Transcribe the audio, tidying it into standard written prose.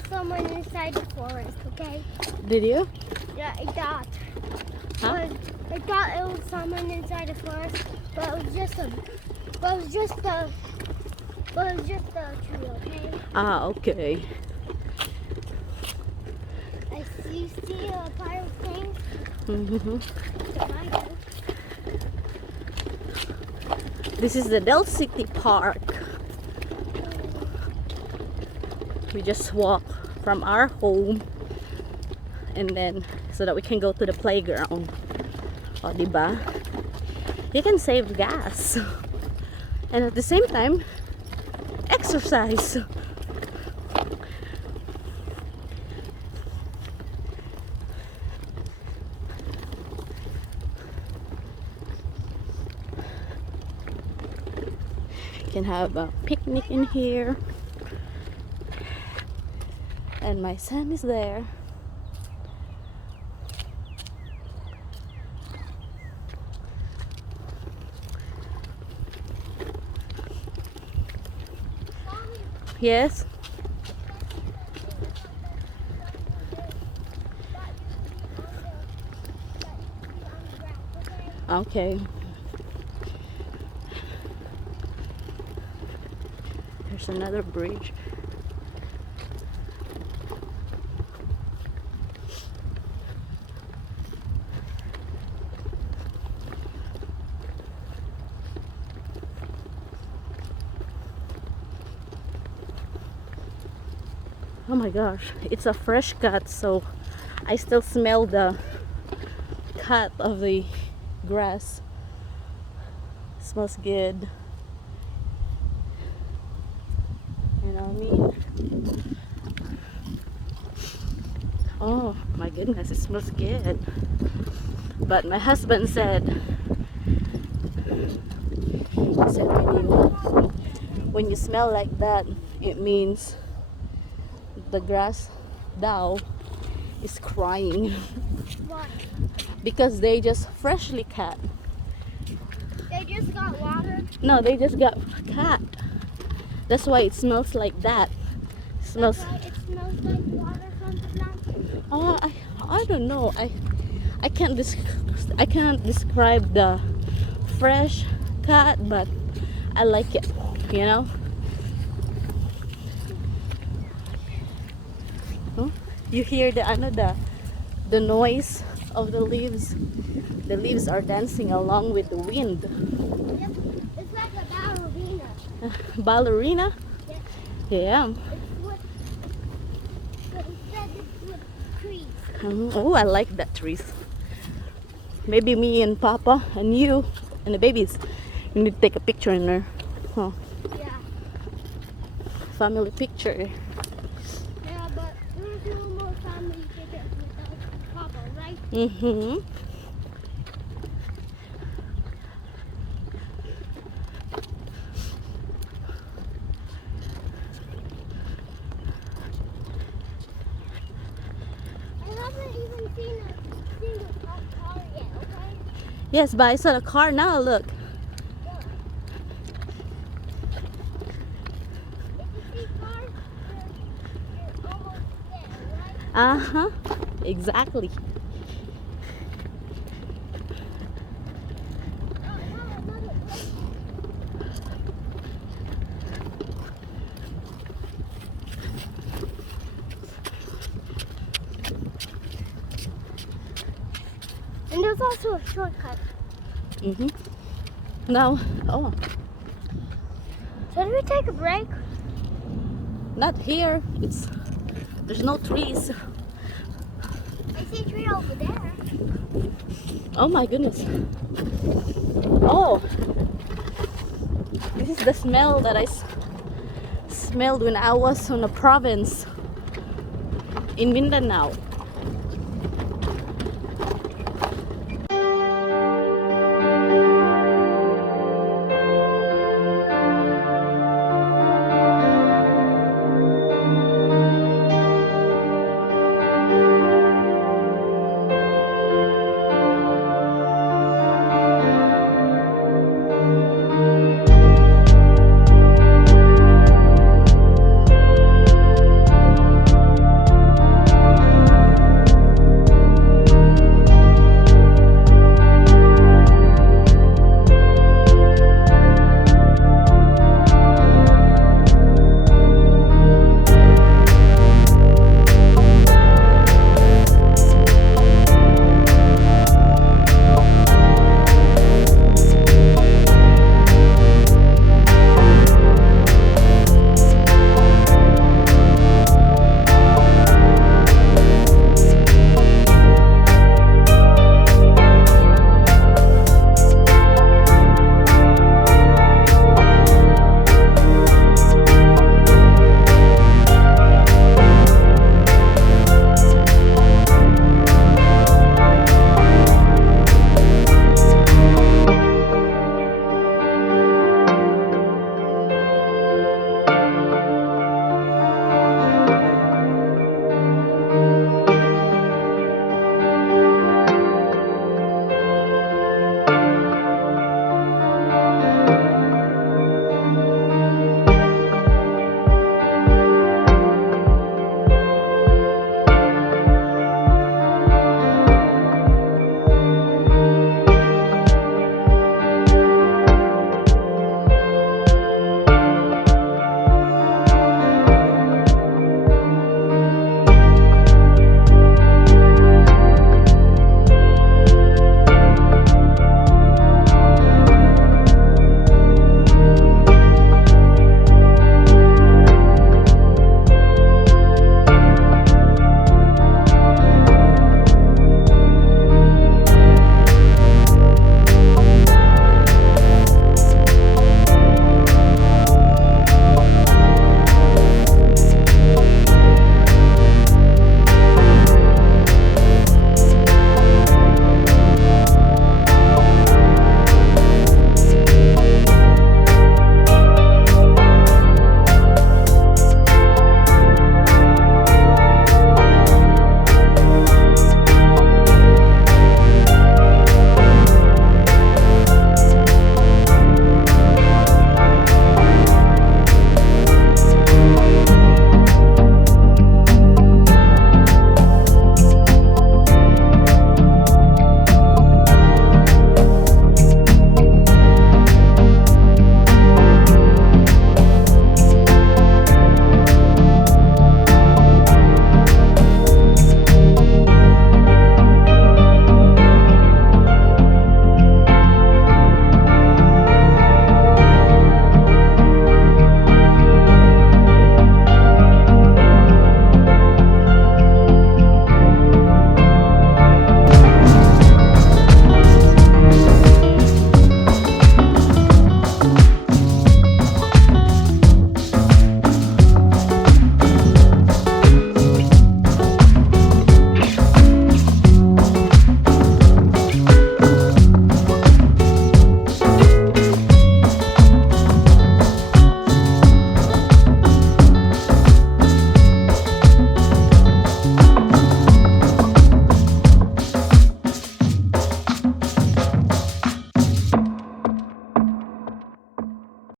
saw someone inside the forest, okay? Did you? Yeah, I thought. Huh? I thought it was someone inside the forest, but it was just a tree, okay? Ah, okay. You see a pile of things? Mm-hmm. Behind us. This is the Del City Park. We just walk from our home and then so that we can go to the playground. O, diba? You can save gas and at the same time exercise. You can have a picnic in here. And my son is there. Yes. Okay. There's another bridge. Oh my gosh, it's a fresh cut, so I still smell the cut of the grass. Smells good. You know what I mean? Oh my goodness, it smells good. But my husband said when you smell like that, it means the grass dow is crying. Why? Because they just freshly cut. They just got water. No, they just got cut. That's why it smells like that. It smells. That's why it smells like water from the plant. Oh, I don't know. I can't describe the fresh cut, but I like it. You know. Huh? You hear the noise of the leaves. The leaves are dancing along with the wind. Yep. It's like a ballerina. Ballerina? Yes. Yeah. But instead it's with trees. Oh, I like that trees. Maybe me and Papa and you and the babies, we need to take a picture in there. Huh. Yeah. Family picture. Yeah, but there's no more family pictures without Papa, right? Mm-hmm. I haven't even seen a car yet, okay? Yes, but I saw the car now. Look. If you see cars, you're almost there, right? Uh-huh. Exactly. Another place. And there's also a shortcut. Mm-hmm. Now, oh, Should we take a break? not here. There's no trees. I see a tree over there. Oh my goodness. Oh, this is the smell that I smelled when I was on the province in Mindanao.